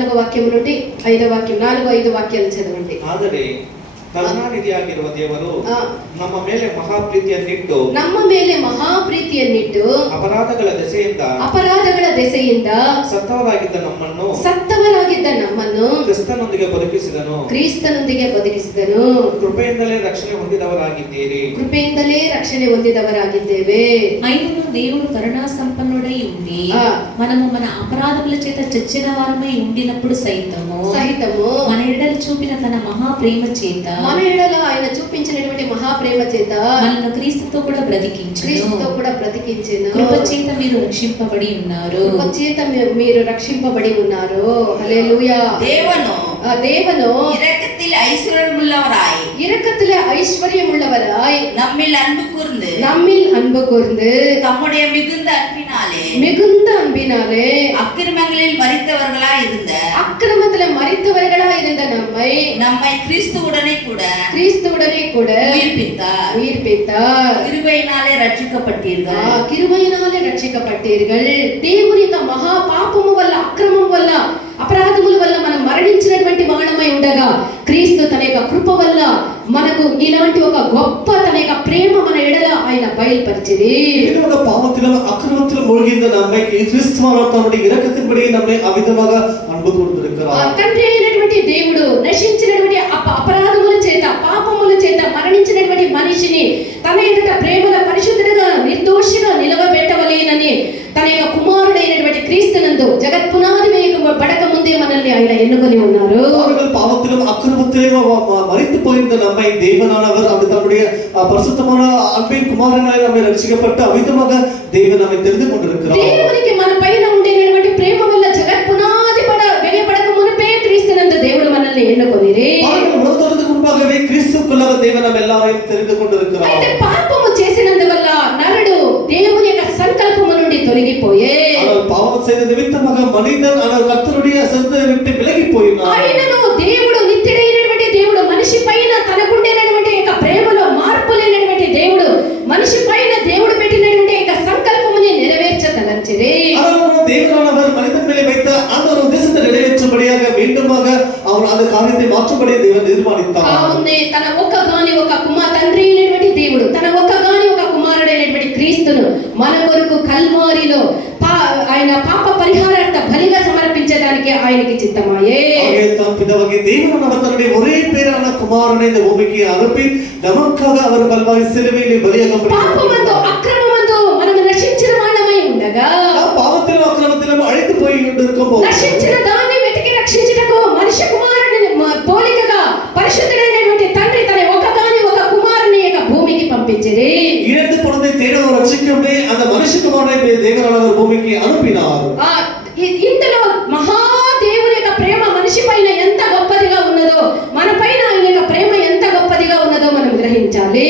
4వ వాక్యం నుండి 5వ వాక్యం 4-5 వాక్యాలు చదవండి. ಆದರೆ ಕರುಣಾನಿಧಿಯಾಗಿರುವ ದೇವರು ನಮ್ಮ ಮೇಲೆ ಮಹಾಪ್ರೀತಿಯನ್ನಿಟ್ಟು ಅಪರಾಧಗಳ ದೆಸೆಯಿಂದ ಸತ್ತವರಾಗಿದ್ದ ನಮ್ಮನ್ನು ಕ್ರಿಸ್ತನೊಂದಿಗೆ ಬದುಕಿಸಿದನು. ಕೃಪೆಯಿಂದಲೇ ರಕ್ಷಣೆ ಹೊಂದಿದವರಾಗಿದ್ದೇವೆ. అయినను దేవుడు కరుణా సంపన్నుడై ఉండి మనము మన అపరాధముల చేత చచ్చిన వారమై ఉండినప్పుడు సైతము మన ఎడల చూపిన తన మహా ప్రేమ చేత ఆయన చూపించినటువంటి మహాప్రేమ చేత మనల్ని క్రీస్తుతో కూడా బ్రతికించెను. కృప చేత మీరు రక్షింపబడి ఉన్నారు. హల్లెలూయా. தேவனோ இரக்கத்தில் ஐஸ்வர்யமுள்ளவராய் நம்மில் அன்பு கூர்ந்து தம்முடைய மிகுந்த அன்பினாலே அக்கிரமங்களில் மரித்தவர்களாய் இருந்த நம்மை கிறிஸ்துவுடனே கூட உயிர்ப்பித்தார். கிருபையினாலே రక్షింపబట్టீர்கள். దేవుని యొక్క మహా పాపము వల్ల, అక్రమం వల్ల, అపరాధముల వల్ల మనం మరణించినటువంటి వాళ్ళమై ఉండగా క్రీస్తు తన యొక్క కృప వల్ల మనకు ఇలాంటి ఒక గొప్ప తన యొక్క ప్రేమ మన ఎడల ఆయన బయలుపరిచింది. பாவத்திலும் அக்கிரமத்திலும் மூழ்கியிருந்த நம்மை கிறிஸ்துவானவர் தம்முடைய இரக்கத்தின்படி நம்மை அவிதமாக அன்பு கூர்ந்திருக்கிறார். తండ్రి అయినటువంటి దేవుడు నశించినటువంటి అపరాధముల చేత, పాపముల చేత మరణించినటువంటి మనిషిని తన ఎదుట ప్రేమల పరిశుద్ధుడిగా, నిర్దోషిగా నిలవబెట్టవలేనని తన యొక్క కుమారుడైనటువంటి క్రీస్తునందు జగత్పునాది వేయబడక ముందే మనల్ని ఆయన ఎన్నుకొని ఉన్నారు. பாவத்திலும் அக்கிரமத்திலும் மரித்து போயிருந்த நம்மை தேவனானவர் அவர் தம்முடைய பரிசுத்தமான அன்பின் குமாரனாய் நம்மை ரட்சிக்கப்பட்டு அவிதமாக தேவன் நம்மை தெரிந்து கொண்டிருக்கிறார். దేవునికి మన పైన ఉండేటువంటి ప్రేమ వల్ల జగత్పునాది వేయబడక మునిపే క్రీస్తునందు దేవుడు మనల్ని ఎన్నుకొనిరి. உலகத்திற்கு முன்பாகவே கிறிஸ்துவுக்குள்ளாக தேவன் நம்ம எல்லாரையும் தெரிந்து கொண்டிருக்கிறார். అయితే పాపము చేసినందువల్ల నరుడు దేవుని యొక్క సంకల్పము నుండి తొలగిపోయే, பாவம் செய்த நிமித்தமாக மனிதன் கர்த்தருடைய சித்தத்தை விட்டு விலகி போயினார். ఆయనను దేవుడు నిత్యుడైనటువంటి దేవుడు మనిషి పైన తనకుండేటువంటి యొక్క ప్రేమలో మార్పు లేనటువంటి దేవుడు మనిషి పైన దేవుడు పెట్టినటువంటి యొక్క సంకల్పముని నెరవేర్చతలంచిరి. தேவனானவர் மனிதன் மேலே வைத்த அந்த ஒரு உத்தேசத்தை நிறைவேற்றும்படியாக மீண்டுமாக அவர் அந்த காரியத்தை மாற்றும்படி தேவன் தீர்மானித்தார். అవునే తన ఒక్కగాని ఒక తండ్రి అయినటువంటి దేవుడు తన ఒక్కగాని ఒక కుమారుడైనటువంటి క్రీస్తును మన కొరకు కల్వారిలో ఆయన పాప పరిహారార్థ బలిగా సమర్పించడానికి ఆయనకి చిత్తమాయే. தம் பிதாவாகிய தேவனானவர் தன்னுடைய ஒரே பேரான குமாரனை இந்த பூமிக்கு அனுப்பி நமக்காக அவர் கல்வாரி சிலுவையிலே பலியாகப்பட்டார். పాపమందు అక్రమమందు మనం నశించిన వాళ్ళమై ఉండగా, పాపத்திலும் అక్రమத்திலும் అழிந்து పోయి ఉండిరుకోబోదు నశించిన దాన్ని వెతికి రక్షించుటకు మనిషి కుమారుని పోలికగా పరిశుద్ధుడైనటువంటి తండ్రి తన ఒక్కగాని ఒక కుమారుని యొక్క భూమికి పంపించిరి. இழந்து போனதை தேட ரட்சிக்கவே அந்த மனுஷ குமாரனை தேவனானவர் பூமிக்கு அனுப்பினார். ఇందులో మహాదేవుని యొక్క ప్రేమ మనిషి పైన ఎంత గొప్పదిగా ఉన్నదో, మన పైన ఆయన యొక్క ప్రేమ ఎంత గొప్పదిగా ఉన్నదో మనం గ్రహించాలి.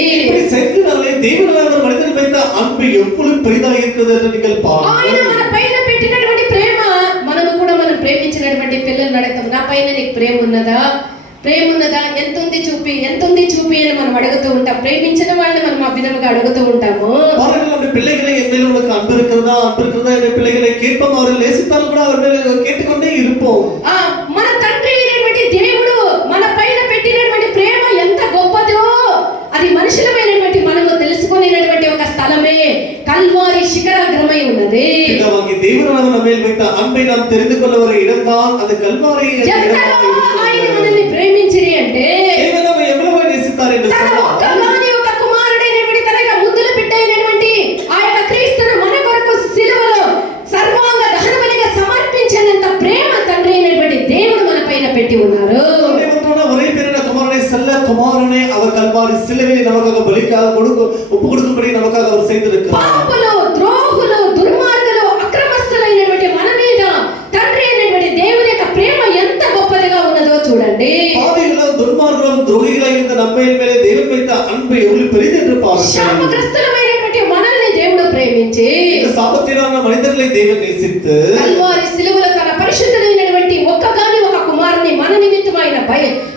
தேவனானவர் மனிதன் வைத்த அன்பு எவ்வளவு பெரிதாக இருக்கிறது என்று நீங்கள் பாருங்கள். ఆయన మన పైన పెట్టినటువంటి ప్రేమ మనము కూడా మనం ప్రేమించినటువంటి పిల్లల్ని అడుగుతాం, నా పైన నీకు ప్రేమ ఉన్నదా ఎంతుంది చూపి అని మనం అడుగుతూ ఉంటాం. ప్రేమించిన వాళ్ళని మనం ఆ విధంగా అడుగుతూ ఉంటాము. பிள்ளைகளை என் மேல் உனக்கு அன்பு இருக்கிறதா என்ற பிள்ளைகளை கேட்போம். அவர்கள் நேசித்தால் கூட அவர் மேல் கேட்டுக்கொண்டே இருப்போம். మన తండ్రి అయినటువంటి దేవుడు మన పైన పెట్టినటువంటి ప్రేమ ఎంత గొప్పదో అది మనుషులమైనటువంటి మనము తెలుసుకునేటువంటి ఒక స్థలమే కల్వారి శిఖరాగ్రమై ఉన్నది. பிதாவாகிய தேவனானவர் நம்ம மேல் வைத்த அன்பை நாம் தெரிந்து கொள்ள ஒரு இடம்தான் அந்த கல்வாரி. ఆయన మనల్ని ప్రేమించిరి అంటే தேவன் நம்மை எவ்வளவு நேசித்தார் என்று சொன்னார். ఒక కుమారుడైనటువంటి తన ముద్దుల బిడ్డైనటువంటి ఆ యొక్క క్రీస్తును మన కొరకు సిలువలో సర్వాంగ దహన బలిగా సమర్పించినంత ప్రేమ తండ్రి అయినటువంటి దేవుడు మన పైన పెట్టి ఉన్నారు. ஒரே பேரான குமாரனை செல்ல குமாரனை அவர் கல்வாரி சிலுவையில் நமக்காக பலிக்காக ஒப்பு கொடுக்கும்படி நமக்காக அவர் செய்திருக்கிறார். పాపులు, ద్రోహులు, దుర్మార్గులు, అక్రమస్తులైనటువంటి మన మీద తండ్రి అయినటువంటి దేవుని యొక్క ప్రేమ ఎంత గొప్పదిగా ఉన్నదో చూడండి. பாவிகளும் துன்மார்க்கரும் துரோகிகளாய் இருந்த நம்ம மேலே தேவன் வைத்த அன்பு எவ்வளவு பெரிது என்று பாருங்கள். శాపగ్రస్తులమైనటువంటి మనల్ని దేవుడు ప్రేమించి శాపతీరాన మనిదర్களை தேவன் நேசித்து కల్వారి సిలువలో తన పరిశుద్ధుడైనటువంటి ఒక్కగాని ఒక కుమారుని మన నిమిత్తమైన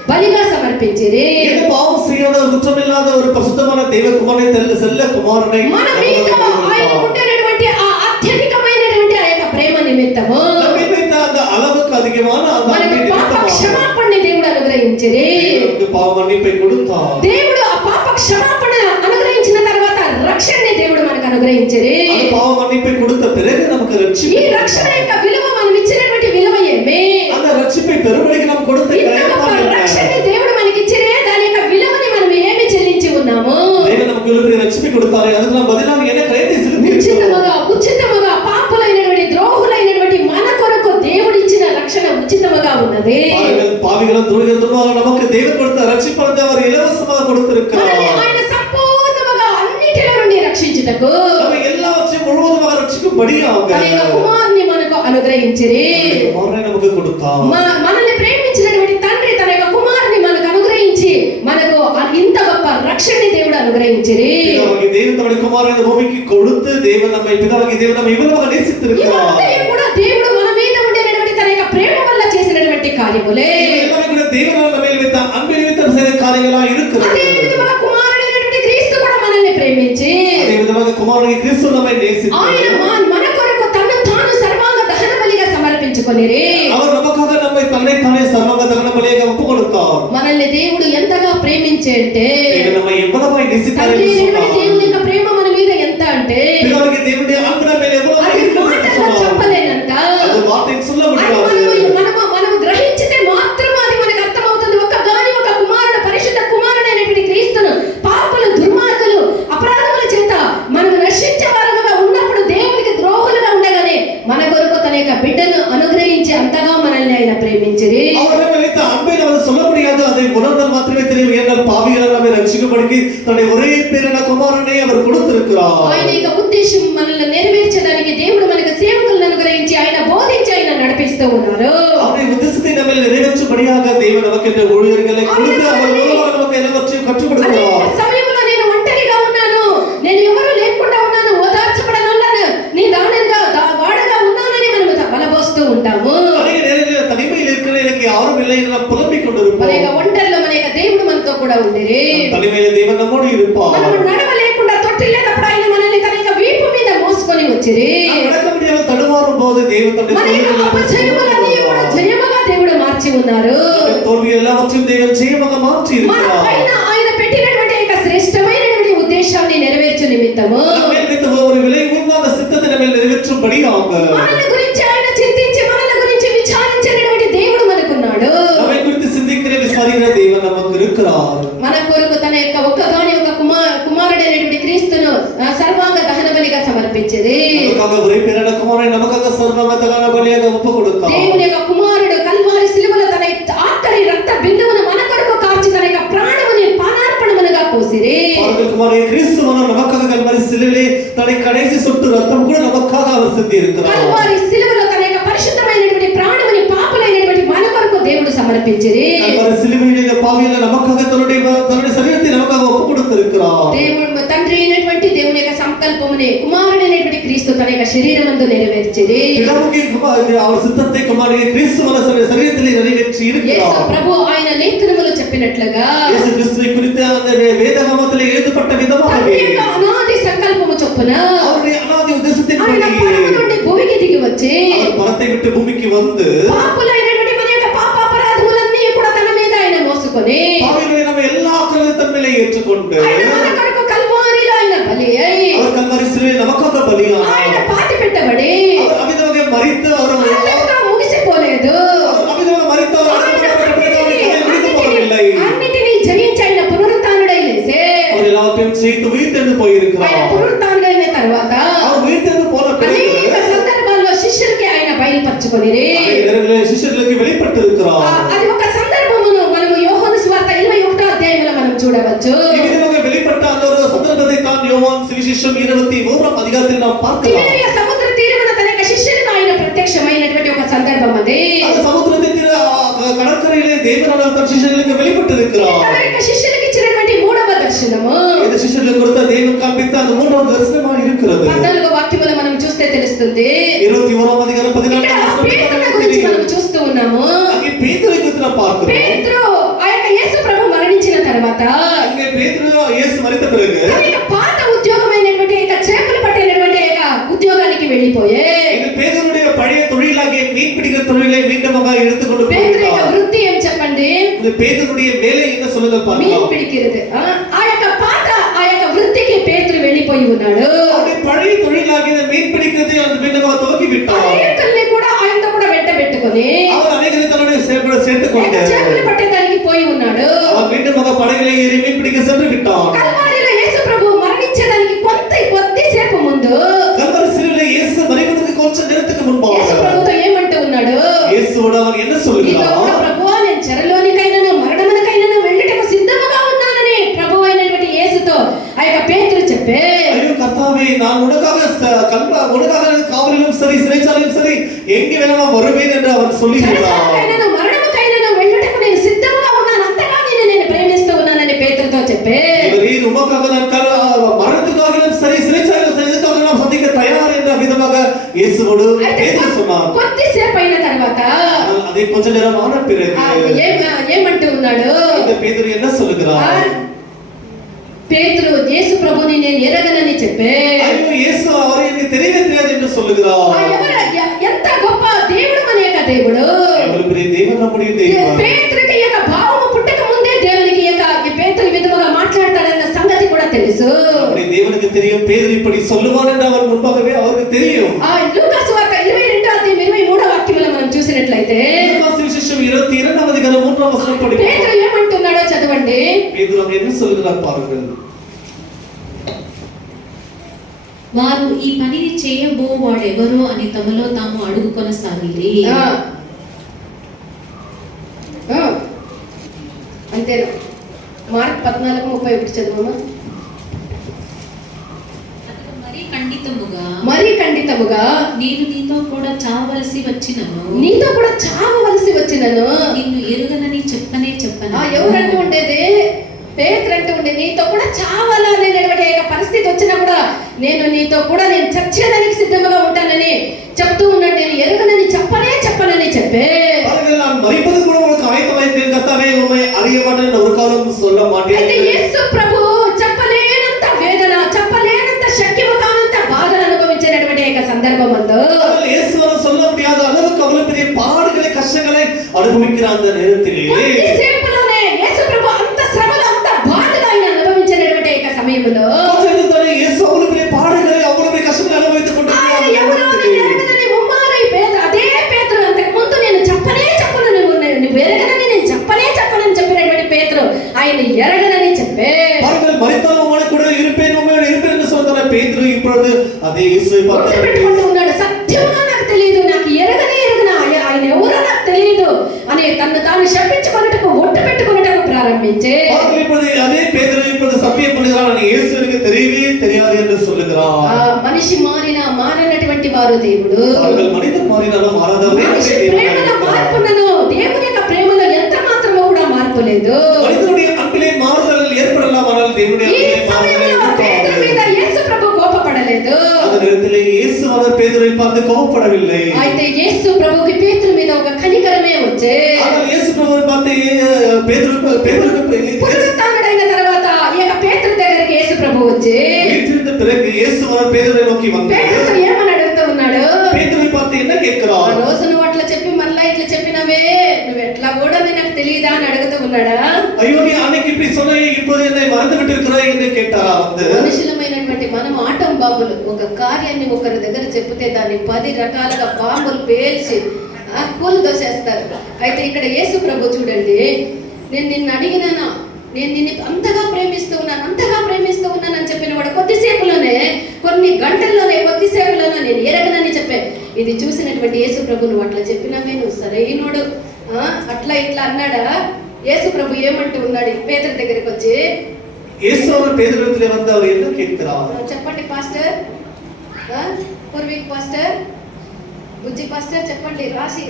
బలిగా సమర్పించిరి. పాపం செய்யாத குற்றமில்லாத ஒரு பரிசுத்தமான தேவ குமாரனை செல்ல కుమారుని మన మీద ఆయనకు ఉండేటువంటి ఆ అత్యధికమైనటువంటి ఆ యొక్క ప్రేమ నిమిత్తము அந்த அளவுக்கு அதிக அதிகமான அந்த మనకు அன்பின் పాప நிமித்தமாக క్షమాపణని దేవుడు అనుగ్రహించరే. நமக்கு பாவ மன்னிப்பை கொடுத்தார். దేవుడు ఆ పాప క్షమాపణ అనుగ్రహించిన తర్వాత రక్షణని దేవుడు మనకు అనుగ్రహించరే. அந்த பாவ மன்னிப்பை கொடுத்த பிறகு நமக்கு ఈ ரட்சிப்பு. రక్షణ యొక్క విలువ మనం ఇచ్చినటువంటి విలువ ఏమే? அந்த ரட்சிப்பை பெறும்படிக்கு நாம் கொடுத்த ఇంత గొప్ప రక్షణని దేవుడు మనకి ఇచ్చిరే, దాని యొక్క విలువని మనం ఏమి చెల్లించి ఉన్నాము? தேவன் நமக்கு இவ்வளவு ரட்சிப்பை கொடுத்தாரே, அதுக்கு நாம் பதிலாக என்ன கிரயத்தை செலுத்தியிருக்கிறோம்? ఉచితముగా పాపులైనటువంటి ద్రోహులైనటువంటి మన కొరకు దేవుడు ఇచ్చిన రక్షణ ఉచితముగా ఉన్నది. பாவிகளும் துரோகிகளும் நமக்கு தேவன் கொடுத்த ரட்சிப்பானது அவர் இலவசமாக கொடுத்திருக்கிறார். మనల్ని ఆయన సంపూర్ణముగా అన్నిటిలో నుండి రక్షించుటకు நம்ம எல்லாவற்றையும் முழுவதுமாக ரட்சிக்கும்படியாக తన యొక్క కుమారుని మనకు అనుగ్రహించిరి. కుమారుని நமக்கு கொடுத்தார். మనల్ని ప్రేమించినటువంటి తండ్రి తన యొక్క కుమారుని మనకు అనుగ్రహించి మనకు ఇంత గొప్ప రక్షణని దేవుడు అనుగ్రహించిరి. பிதாவாகிய தேவன் தம்முடைய குமாரனை இந்த பூமிக்கு கொடுத்து தேவன் நம்மை பிதாவாகிய தேவன் நம்மை இவ்வளவு நேசித்திருக்கிறார். ఇవన్నీ కూడా దేవుడు మన మీద ఉండేటువంటి తన యొక్క ప్రేమ వల్ల చేసినటువంటి కార్యములే. எல்லாமே கூட தேவன் நம்ம மேல் வைத்த அன்பு நிமித்தம் செய்த காரியங்களா இருக்கிறது. అదే విధముగా కుమారుడైనటువంటి క్రీస్తు కూడా మనల్ని ప్రేమించి அதே விதமாக குமாரனை கிறிஸ்து நம்மை நேசித்தார். ఆయన మన కొరకు తన్ను తాను సర్వాంగ దహన బలిగా సమర్పించుకొనిరి. அவர் நமக்காக நம்மை தன்னை தானே சர்வாங்க தகன பலியாக ஒப்பு கொடுத்தார். మనల్ని దేవుడు ఎంతగా ప్రేమించే అంటే தேவன் நம்மை எவ்வளவாய் நேசித்தார் తండ్రి என்று అయినటువంటి சொன்னார். దేవుని యొక్క ప్రేమ మన మీద ఎంత అంటే பிதாவாகிய தேவனுடைய அன்பு நம்ம மேல் எவ்வளவு అది இருக்கிறது என்று మాటల్లో சொன்னார். చెప్పలేనంత. அது வார்த்தையில் சொல்ல అది முடியாது. మనము గ్రహించితే మాత్రమే అది మనకు అర్థమవుతుంది. ఒక కుమారుడు పరిశుద్ధ కుమారుడైనటువంటి క్రీస్తును పాపులు దుర్మార్గులు అపరాధముల చేత మనము నశించే వారముగా ఉన్నప్పుడు దేవునికి ద్రోహులుగా ఉండగానే మన కొరకు తన యొక్క బిడ్డను అనుగ్రహించి అంతగా మనల్ని ఆయన ప్రేమించిరి. அவர் நம்ம வைத்த அன்பை நம்ம சொல்ல முடியாது. அதை உணர்ந்தால் மாத்திரமே தெரியும். ஏனென்றால் பாவிகளால் நம்மை ரட்சிக்கும்படிக்கு தன்னுடைய ஒரே பேரான குமாரனை அவர் கொடுத்திருக்கிறார். ఆయన యొక్క ఉద్దేశం మనల్ని నెరవేర్చడానికి దేవుడు మనకు సేవకులను అనుగ్రహించి ఆయన బోధించి ఆయన నడిపిస్తూ ఉన్నారు. அவருடைய உத்தேசத்தை நம்ம நிறைவேற்றும்படியாக தேவன் நமக்கு இந்த ஊழியர்களை கொடுத்து அவர் மூலமாக நமக்கு எல்லாவற்றையும் கற்றுக் கொடுக்கிறார். అనేక సమయంలో నేను ఒంటరిగా ఉన్నాను, నేను ఎవరు లేకుండా ఉన్నాను, ఓదార్చబడనున్నాను, నీ దానిగా వాడగా ఉన్నానని మనం బలపోస్తూ ఉంటాము. அநேக நேரங்களில் தனிமையில் இருக்கிற எனக்கு யாரும் இல்லை என்று நாம் புலம்பிக் கொண்டிருப்போம். మన యొక్క ఒంటరిలో మన యొక్క దేవుడు మనతో కూడా ఉండిరి. தனிமையில தேவன் நம்மோடு இருப்பார். మనము నడవలేకుండా తొట్టిల్లేటప్పుడు ఆయన మనల్ని తన యొక్క వీపు మీద మోసుకొని వచ్చిరి. நாம் நடக்க முடியாமல் தடுமாறும் போது தேவன் మన தன்னுடைய యొక్క అపజయములన్నీ కూడా జయముగా దేవుడు మార్చి ఉన్నారు. தோல்வி எல்லாவற்றையும் தேவன் ஜெயமாக மாற்றி మన இருக்கிறார். పైన ఆయన పెట్టినటువంటి యొక్క శ్రేష్టమైనటువంటి ఉద్దేశాన్ని నెరవేర్చు నిమిత్తము நம்மேல் வைத்த ஒரு விலை உயர்ந்த அந்த சித்தத்தை நம்ம நிறைவேற்றும்படியாக మనల్ని గురించి ఆయన చింతించి మనల్ని గురించి విచారించేటువంటి దేవుడు మనకున్నాడు. நம்மை குறித்து சிந்திக்கிற விசாரிக்கிற தேவன் நமக்கு இருக்கிறார். మన కొరకు తన యొక్క ఒక్కగాని ఒక కుమారుడైనటువంటి క్రీస్తును సర్వాంగ దహన బలిగా సమర్పించేది. நமக்காக ஒரே பேரான குமாரனை நமக்காக சர்வாங்க தகன பலியாக ஒப்பு கொடுத்தார். దేవుని యొక్క కుమారుడు కల్వారి శిలువలో తన ఆఖరి రక్త బిందువును మన కొరకు కార్చి తన యొక్క ప్రాణముని పానార్పణముగా పోసిరి. அவர்கள் குமாரனை கிறிஸ்துவனும் நமக்காக கல்வாரி சிலுவையிலே தன்னை கடைசி சொட்டு ரத்தம் கூட நமக்காக அவர் சிந்தி இருக்கிறார். కల్వారి శిలువలో తన యొక్క పరిశుద్ధమైనటువంటి ప్రాణముని పాపులైనటువంటి మన కొరకు దేవుడు సమర్పించిరి. கல்வாரி சிலுவையிலே இந்த பாவியில நமக்காக தன்னுடைய சரீரத்தை நமக்காக ஒப்பு கொடுத்திருக்கிறார். దేవుడు తండ్రి అయినటువంటి దేవుని యొక్క సంకల్పముని కుమారుడైనటువంటి క్రీస్తు తన యొక్క శరీరమందు నెరవేర్చిరి. பிதாவுக்கு அவர் சித்தத்தை குமாரனை கிறிஸ்துவன சரீரத்திலே நிறைவேற்றி యేసు இருக்கிறார். ప్రభు ఆయన లేఖనములో చెప్పినట్లుగా இயேசு கிறிஸ்துவை குறித்து அந்த வேதகமத்திலே எழுதப்பட்ட விதமாக తండ్రి యొక్క అనాది సంకల్పము చొప్పున அவருடைய அநாதி உத்தேசத்தின் ఆయన పరమ నుండి భూమికి దిగి వచ్చి அவர் பரத்தை விட்டு பூமிக்கு வந்து పాపులైనటువంటి మన యొక్క పాప అపరాధములన్నీ కూడా తన మీద ఆయన మోసుకొని பாவிகளை நம்ம எல்லா அக்கிரமத்தின் மேலே ஏற்றுக்கொண்டு ఆయన మన కొరకు కల్వారిలో ఆయన బలి అయి அவர் கல்வாரி சிலுவையில் நமக்காக பலியானார். ఆయన పాతి పెట్టబడి அவர் அமிதமாக மரித்து அவர் అంతటితో ముగిసిపోలేదు. அமிதமாக மரித்து அவர் முடித்து போகவில்லை. అన్నిటినీ జయించి ఆయన పునరుత్థానుడై లేసే. அவர் எல்லாவற்றையும் செய்து உயிர்த்தெழுந்து ఆయన போயிருக்கிறார். పునరుత్థానుడైన తర్వాత அவர் உயிர்த்தெழுந்து போன பிறகு అనేక సందర్భాల్లో శిష్యులకి ఆయన బయలుపరచుకొనిరి. சிஷ்யர்களுக்கு வெளிப்பட்டு இருக்கிறார். అది ఒక సందర్భమును మనము యోహాను సువార్త 21వ అధ్యాయంలో మనం చూడవచ్చు. இவ்விதமாக வெளிப்பட்ட அந்த ஒரு சந்தர்ப்பத்தை தான் யோவான் சுவிசேஷம் 21ஆம் அதிகாரத்தில் நாம் பார்க்கலாம். తిబెరియా సముద్ర తీరమున తన యొక్క శిష్యులకు ఆయన ప్రత్యక్షమైనటువంటి ఒక సందర్భం అది. அந்த சமுத்திரத்தின் கடற்கரையிலே தேவனானவர் தன் சிஷ்யர்களுக்கு வெளிப்பட்டு இருக்கிறார். తన యొక్క శిష్యులకు ఇచ్చినటువంటి మూడవ దర్శనము இந்த சிஷ்யர்களுக்கு கொடுத்த தேவன் காண்பித்த அந்த மூன்றாவது தரிசனமாக இருக்கிறது. 14వ వాక్యములో మనం చూస్తే తెలుస్తుంది. 21ஆம் அதிகாரம் 14ஆம் పేతురు గురించి మనం చూస్తూ ఉన్నాము. அங்கே பேதுருவை குறித்து நாம் பார்க்கிறோம். పేతురు ఆ యొక్క యేసు ప్రభు మరణించిన తర్వాత அங்கே பேதுரு இயேசு மரித்த பிறகு తన యొక్క పాత ఉద్యోగమైనటువంటి చేపలు పట్టేటువంటి ఉద్యోగానికి వెళ్ళిపోయే இது பேதுருடைய பழைய தொழிலாகிய மீன் பிடிக்கிற தொழிலை மீண்டுமாக எடுத்துக்கொண்டு పేతురు యొక్క போகிறார். వృత్తి ఏం చెప్పండి? இந்த பேதுருடைய வேலை என்ன சொல்லுங்க మీన్ பார்க்கலாம். పిడికిరదు. ఆ యొక్క పాత ఆ యొక్క వృత్తికి పేతురు వెళ్ళిపోయి ఉన్నాడు. அவருடைய பழைய தொழிலாகிய இந்த மீன் பிடிக்கிறது அந்த மீண்டுமாக துவக்கி விட்டார். అనేకుల్ని కూడా ఆయనతో కూడా వెంటబెట్టుకొని அவர் அநேகரை தன்னுடைய சேர்த்து சேர்த்துக்கொண்டு చేపలు పట్టేదానికి పోయి ఉన్నాడు. அவர் மீண்டுமாக படகிலே ஏறி மீன் பிடிக்க சென்று விட்டார். కల్వారిలో యేసు ప్రభు మరణించడానికి కొద్దిసేపు ముందు கல்வாரி சிலுவையிலே இயேசு மரிப்பதற்கு கொஞ்ச நேரத்துக்கு முன்பாக యేసు ప్రభుతో ఏమంటూ ఉన్నాడు? இயேசுவோடு அவர் என்ன నీతో சொல்லுகிறார்? కూడా ప్రభువా నేను చెరలోనికైనాను మరణమునకైనాను వెళ్ళుటకు సిద్ధముగా ఉన్నానని ప్రభువు అయినటువంటి యేసుతో ఆ యొక్క పేతురు చెప్పే, ஐயோ கர்த்தாவே, நான் உனக்காக காவலிலும் சரி சிறைச்சாலையிலும் சரி எங்கே வேணாலும் வருவேன் என்று அவர் சொல்லுகிறார். చెరసాలకైనాను మరణముకైనాను వెళ్ళుటకు నేను సిద్ధముగా ఉన్నాను, అంతగా నేను ప్రేమిస్తూ ఉన్నానని పేతురుతో చెప్పే, இவர் உமக்காக நான் மரணத்துக்காகவும் சரி சிறைச்சாலையிலும் சரி எதுக்காக நாம் சந்திக்க தயார் என்ற விதமாக இயேசுவோடு பேதுரு சொன்னார். కొద్దిసేపు అయిన తర్వాత அதே கொஞ்ச நேரம் ஆன பிறகு ఏమంటూ ఉన్నాడు? இந்த பேதுரு என்ன சொல்லுகிறார்? పేతురు యేసు ప్రభుని నేను ఎరగనని చెప్పే, ஐயோ இயேசு அவரை எனக்கு தெரியவே தெரியாது என்று சொல்லுகிறார். ఎంత గొప్ప దేవుడు మన యొక్క దేవుడు. எவ்வளவு பெரிய தேவன் நம்முடைய தேவன். పేతురుకి యొక్క భావము పుట్టక ముందే దేవునికి యొక్క పేతురు ఈ విధముగా మాట్లాడతాడన్న సంగతి కూడా తెలుసు. நம்முடைய தேவனுக்கு தெரியும் பேதுரு இப்படி சொல்லுவான் என்று அவர் முன்பாகவே அவருக்கு தெரியும். లూకా సువార్త 22:23 వాక్యములో మనం చూసినట్లయితే லூக்கா சுவிசேஷம் 22:3 படிப்போம். పేతురు ఏమంటున్నాడో చదవండి. பேதுரு அங்க என்ன சொல்கிறார் பாருங்கள். వారు ఈ పనిని చేయబోవాడెవరో అని తమలో తాము అడుగుకొనసాగిరి. అంతేనా? మార్క్ 14:31 చదువమ్మా. మరీ ఖండితముగా నేను నీతో కూడా చావవలసి వచ్చినను నిన్ను ఎరుగనని చెప్పను. ఎవరంటూ ఉండేది? పేతురు అంటూ ఉండే, నీతో కూడా చావాలనేటువంటి పరిస్థితి వచ్చినా కూడా నేను చచ్చేదానికి సిద్ధంగా ఉంటానని చెప్తూ ఉన్నాడు. నేను ఎరుగనని చెప్పనని చెప్పే, நான் மரிப்பது கூட உங்களுக்கு ஆயத்தமாயிருக்கிறேன் கர்த்தாவே, உம்மை அறிய மாட்டேன் என்று ஒரு காலம் சொல்ல மாட்டேன். అయితే యేసు ప్రభు చెప్పలేనంత వేదన, చెప్పలేనంత శక్యము కానంత బాధలు అనుభవించినటువంటి సందర్భమందు இயேசு சொல்ல முடியாத அளவுக்கு அவ்வளவு பெரிய பாடுகளை கஷ்டங்களை அனுபவிக்கிற அந்த நேரத்திலே కొద్దిసేపులోనే యేసు ప్రభు అంత శ్రమలు అంత బాధలు ఆయన అనుభవించినటువంటి సమయంలో இயேசு அவ்வளவு பெரிய பாடுகளை அவ்வளவு பெரிய கஷ்டங்களை அனுபவித்துக் అదే పేతురు అంతకు ముందు నేను చెప్పనని చెప్పినటువంటి పేతురు ఆయన ఎరగనని చెప్పే, மரித்தாலும் உமோடு கூட இருப்பேன் என்று சொன்ன பேதுரு இப்பொழுது அதே இயேசுவை பார்த்து పెట్టుకుంటూ ఉన్నాడు. సత్యముగా నాకు తెలియదు, నాకు ఎరగను ఆయన ఎవరో నాకు తెలియదు అని తను తాను శపించుకొనుటకు ఒట్టు పెట్టుకొనుటకు ప్రారంభించే, இப்பொழுது அதே பேதுரு இப்பொழுது சத்தியம் பண்ணுகிறார், இயேசு எனக்கு தெரியவே தெரியாது என்று சொல்லுகிறார். మనిషి మారినటువంటి వారు దేవుడు. மனிதன் మారినాலும் మారదవే ప్రేమలో మార్పునను దేవుని యొక్క ప్రేమలో ఎంత మాత్రమూ కూడా మార్పు లేదు. மனிதனுடைய அன்பிலே மாறுதல் ஏற்படலாம், ஆனால் தேவனுடைய ఈ సమయంలో పేతురు మీద యేసు ప్రభు కోపపడలేదు. அந்த நேரத்திலே இயேசு அவர் பேதுருவை பார்த்து கோபப்படவில்லை. అయితే యేసు ప్రభుకి పేతురు మీద ఒక కనికరమే వచ్చే. ஆனால் இயேசு ప్రభుவை பார்த்து பேதுருக்கு పునరుత్థానుడైన తర్వాత ఈ యొక్క పేతురు దగ్గరికి యేసు ప్రభు వచ్చి உயிர்த்தெழுந்த பிறகு இயேசு அவர் பேதுருவை நோக்கி வந்தார். పేతురు ఏమని అడుగుతూ ఉన్నాడు? பேதுருவை பார்த்து என்ன கேட்கிறார்? ఆ రోజు నువ్వు అట్లా చెప్పి మళ్ళా ఇట్లా చెప్పినవే, నువ్వు ఎట్లా కూడా నాకు తెలియదా అని అడుగుతూ ఉన్నాడా? ஐயோ நீ அன்னைக்கு இப்படி சொன்ன, இப்போது என்னை மறந்து விட்டு இருக்கிறாய் என்று கேட்டாரா? வந்து మనుషులమైనటువంటి మనం ఆటం బాంబులు ఒక కార్యాన్ని ఒకరి దగ్గర చెప్తే దాన్ని 10 రకాలుగా బాంబులు పేల్చి కూలు దోసేస్తారు. అయితే ఇక్కడ యేసు ప్రభు చూడండి, నేను నిన్ను అడిగినానా, నేను నిన్ను అంతగా ప్రేమిస్తూ ఉన్నాను అని చెప్పిన వాడు కొన్ని గంటల్లోనే కొద్దిసేపులోనే నేను ఎరగనని చెప్పే. ఇది చూసినటువంటి యేసు ప్రభు, నువ్వు అట్లా చెప్పినావే, నువ్వు సరైనోడు అట్లా ఇట్లా అన్నాడా? యేసు ప్రభు ఏమంటూ ఉన్నాడు పేతురు దగ్గరికి వచ్చి, இயேசு அவர் பேதுருவிலே வந்து அவர் என்ன கேட்கிறார்? చెప్పండి పాస్టర్, పూర్వీక్ పాస్టర్, బుజ్జి పాస్టర్ చెప్పండి, రాసి